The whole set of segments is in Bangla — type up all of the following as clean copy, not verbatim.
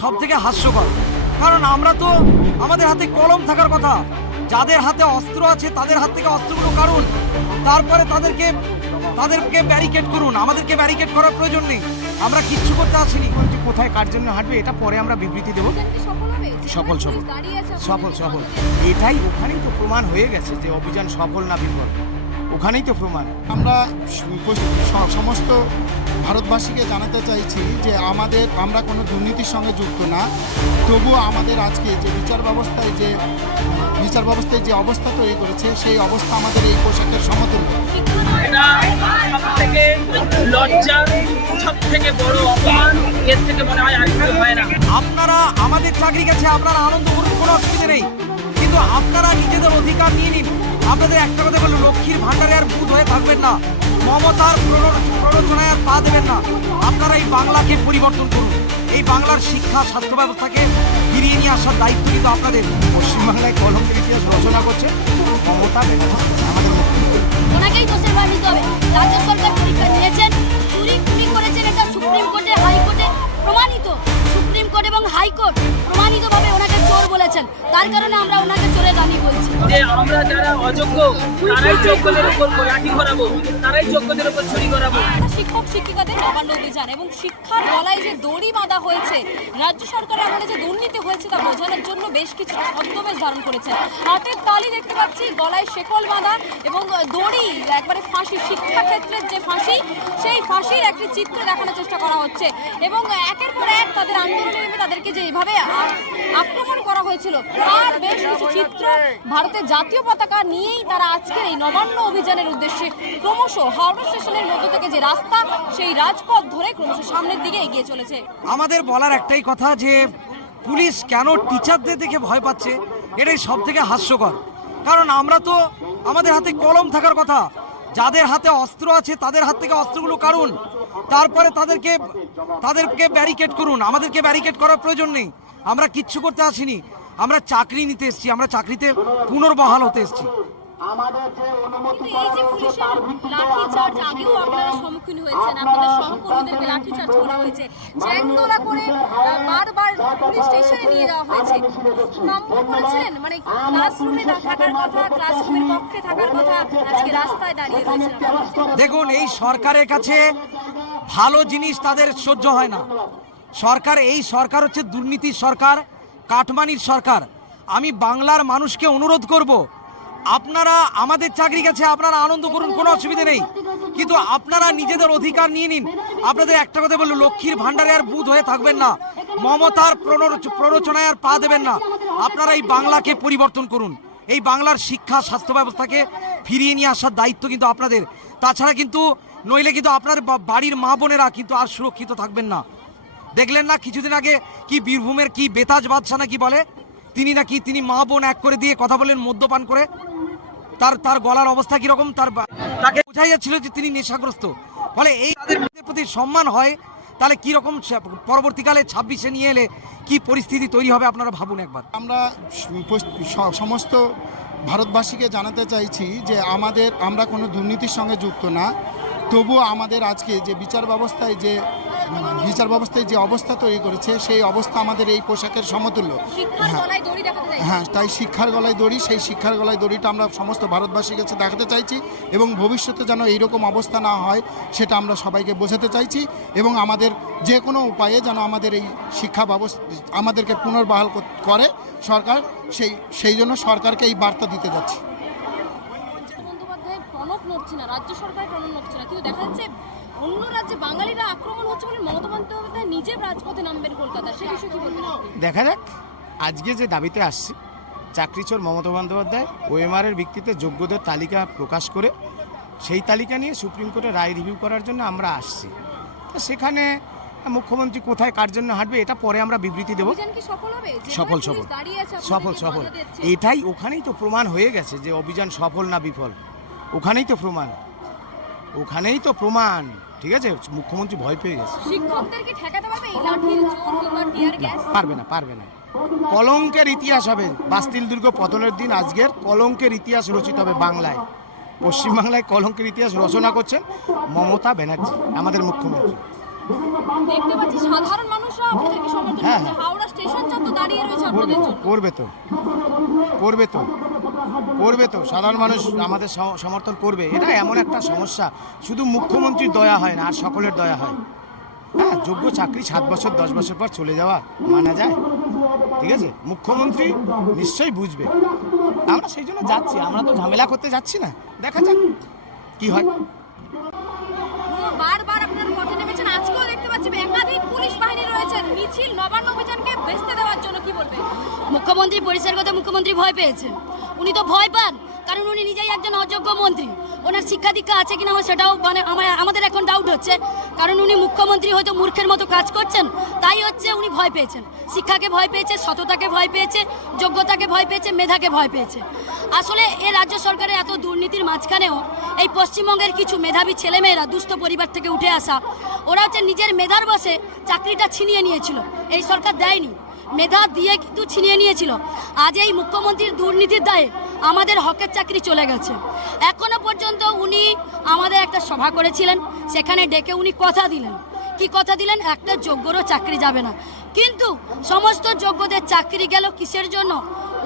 সব থেকে হাস্যকর, কারণ আমরা তো আমাদের হাতে কলম থাকার কথা। যাদের হাতে অস্ত্র আছে তাদের হাত থেকে অস্ত্রগুলো কারুন, তারপরে তাদেরকে ব্যারিকেড করুন। আমাদেরকে ব্যারিকেড করার প্রয়োজন নেই, আমরা কিচ্ছু করতে আসিনি। কোথায় কার জন্য হাঁটবে এটা পরে আমরা বিবৃতি দেবো। সফল সফল সফল সফল এটাই ওখানেই তো প্রমাণ হয়ে গেছে যে অভিযান সফল না বিফল, ওখানেই তো প্রমাণ। আমরা সমস্ত ভারতবাসীকে জানাতে চাইছি যে আমরা কোনো দুর্নীতির সঙ্গে যুক্ত না, তবুও আমাদের আজকে যে বিচার ব্যবস্থায় যে অবস্থা তৈরি করেছে সেই অবস্থা আমাদের এই পোশাকের সমতুল্য। এটা সবথেকে লজ্জা, সবথেকে বড় অপমান, এর থেকে মনে হয় আর কিছু হয় না। আপনারা আমাদের চাকরি গেছে, আপনারা আনন্দ করুন, কোনো অসুবিধা নেই, কিন্তু আপনারা নিজেদের অধিকার নিয়ে নিন। আপনাদের একটা কথা বললো, লক্ষ্মীর ভাণ্ডারে আর ভূত হয়ে থাকবেন না, মমতার প্ররোচনায় আর পা দেবেন না। আপনারা এই বাংলাকে পরিবর্তন করুন, এই বাংলার শিক্ষা স্বাস্থ্য ব্যবস্থাকে ফিরিয়ে নিয়ে আসার দায়িত্ব কিন্তু আপনাদের। পশ্চিমবাংলায় কলঙ্কের ইতিহাস রচনা করছে মমতা ব্যানার্জি, আমাদের ওনাকেই দোষের ভার নিতে হবে। রাজ্য সরকার পরীক্ষা দিয়েছেন, চুরি করেছেন, এটা সুপ্রিম কোর্টে হাইকোর্টে প্রমাণিত। সুপ্রিম কোর্ট এবং হাইকোর্ট প্রমাণিতভাবে ওনাকে চোর বলেছেন, তার কারণে আমরা ওনাকে চোরের রানী বলছি। যে আমরা যারা অযোগ্য তারাই যোগ্যদের উপর লাঠি ঘোরাবো, তারাই যোগ্যদের উপর ছুরি ঘোরাবো। শিক্ষক শিক্ষিকাদের নবান্ন অভিযান এবং শিক্ষার গলায় যে দড়ি বাঁধা হয়েছে, রাজ্য সরকারের আমলে যে দুর্নীতি হয়েছে তা বোঝানোর জন্য বেশ কিছু ছদ্মবেশ ধারণ করেছে। হাতের তালি দেখতে পাচ্ছি, গলায় শেকল বাঁধা এবং দড়ি, একবারে ফাঁসি, শিক্ষাক্ষেত্রের যে ফাঁসি, সেই ফাঁসির একটি চিত্র দেখানোর চেষ্টা করা হচ্ছে। এবং একের পর এক তাদের আন্দোলনে নেমে তাদেরকে যে এইভাবে আক্রমণ করা হয়েছিল তার বেশ কিছু চিত্র ভারতের জাতীয় পতাকা নিয়েই তারা আজকের এই নবান্ন অভিযানের উদ্দেশ্যে ক্রমশ হাওড়া স্টেশনের মধ্য থেকে যে রাস্তা, সেই রাজপথ ধরে ক্রমশ সামনের দিকে এগিয়ে চলেছে। আমাদের বলার একটাই কথা যে পুলিশ কেন টিচারদের দেখে ভয় পাচ্ছে, এটাই সব থেকে হাস্যকর। কারণ আমরা তো আমাদের হাতে কলম থাকার কথা। যাদের হাতে অস্ত্র আছে তাদের হাত থেকে অস্ত্রগুলো কারুন, তারপরে তাদেরকে ব্যারিকেড করুন। আমাদেরকে ব্যারিকেড করার প্রয়োজন নেই, আমরা কিচ্ছু করতে আসিনি, আমরা চাকরি নিতে এসেছি, আমরা চাকরিতে পুনর্বহাল হতে এসেছি। এই যে পুলিশের লাঠিচার্জ আগেও আপনারা সম্মুখীন হয়েছেন, আপনাদের সহকর্মীদেরকে লাঠিচার্জ করা হয়েছে, জ্যাংদোলা করে বারবার পুলিশ স্টেশনে নিয়ে যাওয়া হয়েছে। কাম্য করেছিলেন, মানে ক্লাসরুমে থাকার কথা, ক্লাসরুমের কক্ষে থাকার কথা, আজকে রাস্তায় দাঁড়িয়ে রয়েছেন। দেখুন, এই সরকারের কাছে ভালো জিনিস তাদের সহ্য হয় না। এই সরকার হচ্ছে দুর্নীতির সরকার, কাটমানির সরকার। আমি বাংলার মানুষকে অনুরোধ করব, আপনারা আমাদের চাকরি গেছে, আপনারা আনন্দ করুন, কোনো অসুবিধা নেই, কিন্তু আপনারা নিজেদের অধিকার নিয়ে নিন। আপনাদের একটা কথা বললো, লক্ষ্মীর ভাণ্ডারে আর ভূত হয়ে থাকবেন না, মমতার প্ররোচনায় আর পা দেবেন না। আপনারা এই বাংলাকে পরিবর্তন করুন, এই বাংলার শিক্ষা স্বাস্থ্য ব্যবস্থাকে ফিরিয়ে নিয়ে আসার দায়িত্ব কিন্তু আপনাদের। তাছাড়া কিন্তু নইলে কিন্তু আপনার বাড়ির মা বোনেরা কিন্তু আর সুরক্ষিত থাকবেন না। দেখলেন না কিছুদিন আগে কি বীরভূমের কি বেতাজ বাদশা নাকি বলে, তিনি মা বোন এক করে দিয়ে কথা বলেন মদ্যপান করে, তার গলার অবস্থা কিরকম, তাকে বোঝাই যাচ্ছিল যে তিনি নেশাগ্রস্ত। ফলে এই তাদের প্রতি সম্মান হয়, তাহলে কিরকম পরবর্তীকালে 26-এ নিয়ে এলে কি পরিস্থিতি তৈরি হবে আপনারা ভাবুন একবার। আমরা সমস্ত ভারতবাসীকে জানাতে চাইছি যে আমরা কোনো দুর্নীতির সঙ্গে যুক্ত না, তবুও আমাদের আজকে যে বিচার ব্যবস্থায় যে অবস্থা তৈরি করেছে সেই অবস্থা আমাদের এই পোশাকের সমতুল্য। হ্যাঁ, তাই শিক্ষার গলায় দড়ি, সেই শিক্ষার গলায় দড়িটা আমরা সমস্ত ভারতবাসীর কাছে দেখাতে চাইছি এবং ভবিষ্যতে যেন এইরকম অবস্থা না হয় সেটা আমরা সবাইকে বোঝাতে চাইছি এবং আমাদের যে কোনো উপায়ে যেন আমাদের এই শিক্ষা ব্যবস্থা আমাদেরকে পুনর্বহাল করে সরকার, সেই জন্য সরকারকে এই বার্তা দিতে যাচ্ছি। টনক নড়ছে না, রাজ্য সরকার টনক নড়ছে না, কিন্তু দেখা যাচ্ছে অন্য রাজ্যে বাঙালিরা আক্রমণ হচ্ছে বলে মমতা বন্দ্যোপাধ্যায় নিজে রাজপথে নামবেন কলকাতা, সেই বিষয়ে কি বলবেন আপনি? দেখা যাক, আজকে যে দাবিতে আসছি, চাকরিচোর মমতা বন্দ্যোপাধ্যায় ওএমআরের ভিত্তিতে যোগ্যদের তালিকা প্রকাশ করে সেই তালিকা নিয়ে সুপ্রিম কোর্টে রায় রিভিউ করার জন্য আমরা আসছি। তো সেখানে মুখ্যমন্ত্রী কোথায় কার জন্য হাঁটবে এটা পরে আমরা বিবৃতি দেবো। সফল সফল সফল সফল এটাই ওখানেই তো প্রমাণ হয়ে গেছে যে অভিযান সফল না বিফল, ওখানেই তো প্রমাণ। ঠিক আছে, মুখ্যমন্ত্রী ভয় পেয়ে গেছে। পারবে না। কলঙ্কের ইতিহাস হবে, বাস্তিল দুর্গ পতনের দিন আজকের কলঙ্কের ইতিহাস রচিত হবে বাংলায়। পশ্চিমবাংলায় কলঙ্কের ইতিহাস রচনা করছেন মমতা ব্যানার্জি, আমাদের মুখ্যমন্ত্রী। দেখতে পাচ্ছি সাধারণ মানুষরা আপনাদেরকে সমর্থন হ্যাঁ, করছে। হাওড়া স্টেশন চত্বর দাঁড়িয়ে রয়েছে আপনাদের জন্য। করবে তো সাধারণ মানুষ আমাদের সমর্থন করবে। এটা এমন একটা সমস্যা, শুধু মুখ্যমন্ত্রীর দয়া হয় না, আর সকলের দয়া হয়। হ্যাঁ, যোগ্য চাকরি 7 বছর 10 বছর পর চলে যাওয়া মানা যায়? ঠিক আছে, মুখ্যমন্ত্রী নিশ্চয়ই বুঝবে। আমরা সেই জন্য যাচ্ছি, আমরা তো ঝামেলা করতে যাচ্ছি না, দেখা যাক কি হয়। বারবার আপনারা পথে নেমেছেন, আজকেও দেখতে পাচ্ছি একাধিক পুলিশ বাহিনী রয়েছেন মিছিল নবান্ন অভিযানকে ভেস্তে দেওয়ার জন্য। কি বলবেন? মুখ্যমন্ত্রী পরিষ্কারগত মুখ্যমন্ত্রী ভয় পেয়েছে। উনি তো ভয় পান, কারণ উনি নিজেই একজন অযোগ্য মন্ত্রী। ওনার শিক্ষা দীক্ষা আছে কিনা সেটাও মানে আমাদের এখন ডাউট হচ্ছে, কারণ উনি মুখ্যমন্ত্রী হয়তো মূর্খের মতো কাজ করছেন, তাই হচ্ছে উনি ভয় পেয়েছেন। শিক্ষাকে ভয় পেয়েছে, সততাকে ভয় পেয়েছে, যোগ্যতাকে ভয় পেয়েছে, মেধাকে ভয় পেয়েছে। আসলে এই রাজ্য সরকারের এত দুর্নীতির মাঝখানেও এই পশ্চিমবঙ্গের কিছু মেধাবী ছেলেমেয়েরা দুস্থ পরিবার থেকে উঠে আসা, ওরা হচ্ছে নিজের মেধার বসে চাকরিটা ছিনিয়ে নিয়েছিল। এই সরকার দেয়নি, মেধা দিয়ে কিন্তু ছিনিয়ে নিয়েছিল। আজ এই মুখ্যমন্ত্রীর দুর্নীতির দায়ে আমাদের হকের চাকরি চলে গেছে। এখনো পর্যন্ত উনি আমাদের একটা সভা করেছিলেন, সেখানে ডেকে উনি কথা দিলেন। কি কথা দিলেন? একটা যোগ্যরও চাকরি যাবে না। কিন্তু সমস্ত যোগ্যদের চাকরি গেল কিসের জন্য?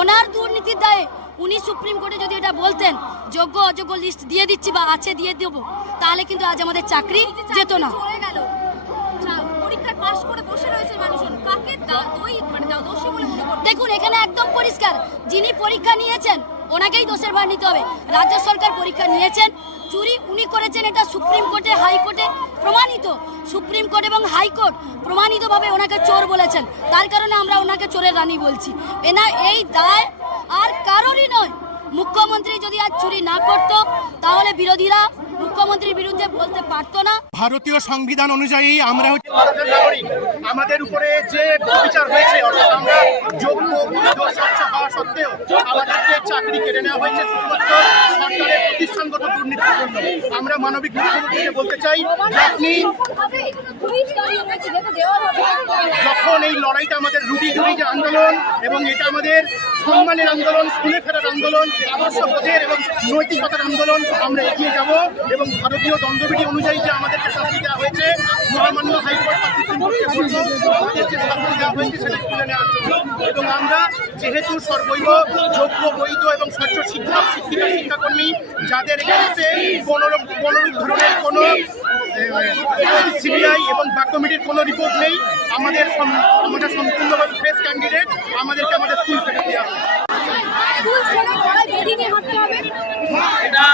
ওনার দুর্নীতির দায়ে। উনি সুপ্রিম কোর্টে যদি এটা বলতেন যোগ্য অযোগ্য লিস্ট দিয়ে দিচ্ছি বা আছে দিয়ে দেবো, তাহলে কিন্তু আজ আমাদের চাকরি যেত না। চলে গেল, পরীক্ষায় পাশ করে বসে রয়েছে মানুষজন, কাকে দোষী বলে মনে করছেন? দেখুন, এখানে একদম পরিষ্কার, যিনি পরীক্ষা নিয়েছেন ওনাকেই দোষের ভার নিতে হবে। রাজ্য সরকার পরীক্ষা নিয়েছেন, চুরি উনি করেছেন, এটা সুপ্রিম কোর্টে হাইকোর্টে প্রমাণিত। সুপ্রিম কোর্ট এবং হাইকোর্ট প্রমাণিতভাবে ওনাকে চোর বলেছেন, তার কারণে আমরা ওনাকে চোরের রানী বলছি। এই দায় আর কারোরই নয়। মুখ্যমন্ত্রী যদি আজ চুরি না করত, তাহলে বিরোধীরা মুখ্যমন্ত্রীর বিরুদ্ধে বলতে পারতো না। ভারতীয় সংবিধান অনুযায়ী আমরা ভারতের নাগরিক, আমাদের উপরে যে বিচার হয়েছে, অর্থাৎ আমরা যোগ্য স্বচ্ছ হওয়া সত্ত্বেও আমাদেরকে চাকরি কেড়ে নেওয়া হয়েছে শুধুমাত্র সরকারের প্রতিষ্ঠানগত দুর্নীতির জন্য। আমরা মানবিক মুখ্যমন্ত্রীকে বলতে চাই যে আপনি যখন এই লড়াইটা আমাদের রুটি জুড়ি যে আন্দোলন, এবং এটা আমাদের সম্মানের আন্দোলন, স্কুলে ফেরার আন্দোলন, আদর্শবোধের এবং নৈতিকতার আন্দোলন, আমরা এগিয়ে যাব। এবং ভারতীয় দণ্ডবিধি অনুযায়ী যে আমাদেরকে শাস্তি দেওয়া হয়েছে, মহামান্য হাইকোর্ট বা সুপ্রিম কোর্টকে বলবো আমাদের যে শাস্তি দেওয়া হয়েছে সেটা তুলে নেওয়ার জন্য। এবং আমরা যেহেতু সর্বৈব যোগ্য, বৈধ এবং স্বচ্ছ শিক্ষাকর্মী, যাদের এগেইনস্টে কোনোরূপ ধরনের কোনো সিবিআই এবং বাক কমিটির কোনো রিপোর্ট নেই, আমরা সম্পূর্ণভাবে ফ্রেশ ক্যান্ডিডেট, আমাদেরকে আমাদের স্কুল ফেরত দেওয়া হবে। এটা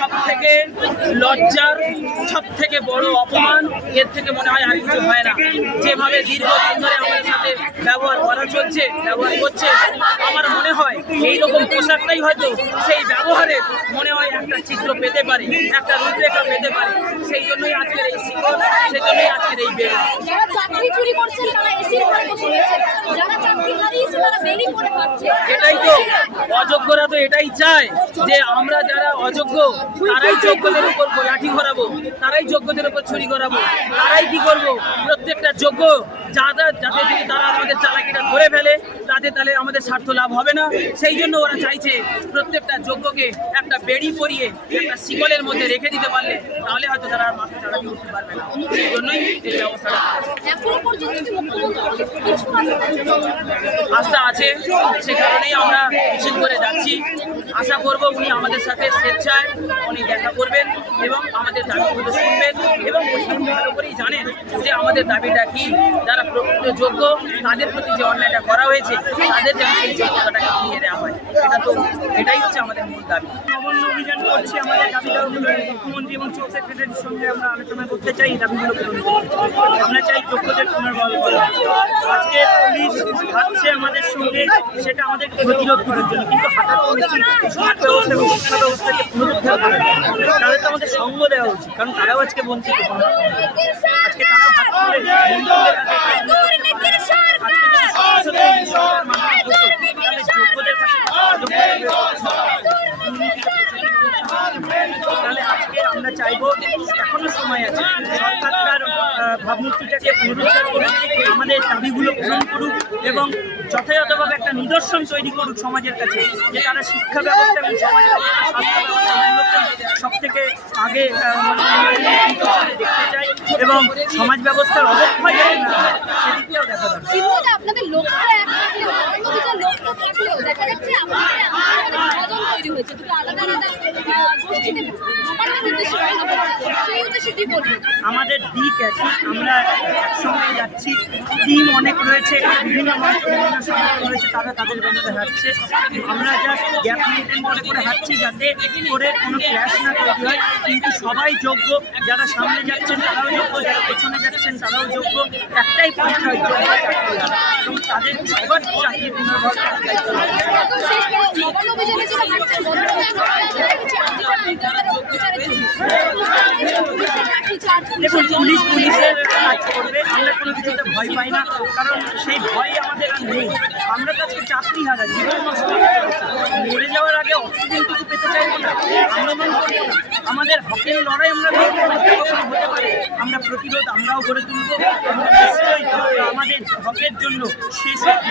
সব থেকে লজ্জার, সব থেকে বড় অপমান। এর থেকে মনে হয় আর কিছু হয় না। যেভাবে দীর্ঘদিন ধরে আমাদের সাথে ব্যবহার করছে, আমার মনে হয় এইরকম পোশাকটাই হয়তো সেই ব্যবহারের মনে হয় একটা চিত্র পেতে পারে, একটা রূপরেখা পেতে পারে। সেই জন্যই আজকের এই শিকল, সেই জন্যই আজকের এই বেড়ে। যারা চাকরি চুরি করছেন তারা এসির ঘরে বসে রয়েছে, যারা চাকরি হারিয়েছে তারা বেরি পড়ে পাচ্ছে। এটাই তো অযোগ্যরা তো এটাই চায় যে আমরা যারা অযোগ্য তারাই যোগ্যদের উপর লাঠি ঘোরাবো, তারাই যোগ্যদের উপর ছুরি ঘোরাবো, তারাই কি করবো? প্রত্যেকটা যোগ্য যাতে যদি তারা আমাদের চালাকিটা ধরে ফেলে, তাহলে আমাদের স্বার্থ লাভ হবে না। সেই জন্য ওরা চাইছে প্রত্যেকটা যোগ্যকে একটা বেড়ি পরিয়ে একটা শিকলের মধ্যে রেখে দিতে পারলে, তাহলে হয়তো তারা আর মাথা চালাকি উঠতে পারবে না। সেই জন্যই এই ব্যবস্থাটা। এখনো পর্যন্ত কিছু আস্থা আছে, সে কারণেই আমরা মিছিল করে যাচ্ছি। আশা করব উনি আমাদের সাথে স্বেচ্ছায় উনি দেখা করবেন এবং আমাদের দাবিগুলো শুনবেন, এবং উনি ভালো করেই জানেন যে আমাদের দাবিটা কি। যারা প্রকৃত যোগ্য তাদের প্রতি যে অন্যায়টা করা হয়েছে, তাদের যেন সেই যোগ্যতাটাকে ফিরিয়ে দেওয়া হয়। এটাই হচ্ছে আমাদের মূল দাবি। নবান্ন অভিযান করছি, আমাদের দাবিটা মুখ্যমন্ত্রী এবং চিফ সেক্রেটারির সঙ্গে আমরা আলোচনা করতে চাই। এই দাবিগুলো পূরণ করতে আমরা চাই যোগ্যদের পুনর্বহাল করা। আজকে পুলিশ হাঁটছে আমাদের সঙ্গে, সেটা আমাদের প্রতিরোধ করার জন্য, কিন্তু হাঁটা তো উচিত সমাজ ব্যবস্থা এবং শিক্ষা ব্যবস্থাকে পুনরুদ্ধার করার জন্য। তাদের তো আমাদের সঙ্গ দেওয়া উচিত, কারণ তারাও আজকে বঞ্চিত। আজকে তারাও হাত করে তাহলে আজকে আমরা চাইবো, এখনো সময় আছে, সরকার তার ভাবমূর্তিটাকে অনুরোধ করুক, আমাদের দাবিগুলো পূরণ করুক এবং যথাযথভাবে একটা নিদর্শন তৈরি করুক সমাজের কাছে, যে তারা শিক্ষা ব্যবস্থা এবং সমাজ ব্যবস্থা, স্বাস্থ্য ব্যবস্থা উন্নতই সব থেকে আগে দেখতে চাই এবং সমাজ ব্যবস্থার অবক্ষয় যাতে না হয় সেদিকটাও দেখা দরকার। জীবনে আপনাদের লক্ষ্য এক থাকলেও অন্যদিকে লক্ষ্য থাকলেও দেখা যাচ্ছে আপনাদের বিভাজন তৈরি হয়েছে, দুটো আলাদা আলাদা গোষ্ঠীতে নবান্নের উদ্দেশ্যে রওনা হচ্ছে, সেই উদ্দেশ্যে কি বলবেন? আমাদের দিক একই, আমরা একসঙ্গে যাচ্ছি, টিম অনেক রয়েছে, বিভিন্ন মঞ্চ বিভিন্ন সংগঠন রয়েছে, তারা তাদের ব্যানারে হাঁটছে, আমরা জাস্ট গ্যাপ মেনটেন করে হাঁটছি যাতে করে কোনো ক্র্যাশ না তৈরি হয়। কিন্তু সবাই যোগ্য, যারা সামনে যাচ্ছেন তারাও যোগ্য, যারা পেছনে যাচ্ছেন তারাও যোগ্য, একটাই পরিচয় যোগ্য চাকরি এবং তাদের সবার চাকরি পুনর্ভর করার দায়িত্ব। একদম শেষ করে নবান্ন অভিযানে যারা হাঁটছেন বর্তমানে আমরা দেখেছি বিচারের জন্য দেখুন, পুলিশের কাজ করবে, আমরা কোনো কিছুতে ভয় পাই না, কারণ সেই ভয় আমাদের আর নেই। আমরা তো আজকে চাকরি হারা, জীবন নষ্ট মরে যাওয়ার আগে অক্সিজেনটুকু পেতে চাইবো না, আন্দোলন করবো না, আমাদের হকের লড়াই আমরা হতে পারে, আমরা প্রতিরোধ আমরাও গড়ে তুলব, আমরা নিশ্চয়ই আমাদের হকের জন্য শেষ হবে।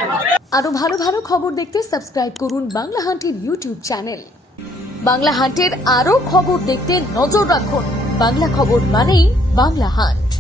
আরো ভালো ভালো খবর দেখতে সাবস্ক্রাইব করুন বাংলা হান্টের ইউটিউব চ্যানেল। বাংলা হান্টের আরো খবর দেখতে নজর রাখুন। বাংলা খবর মানেই বাংলা হান্ট।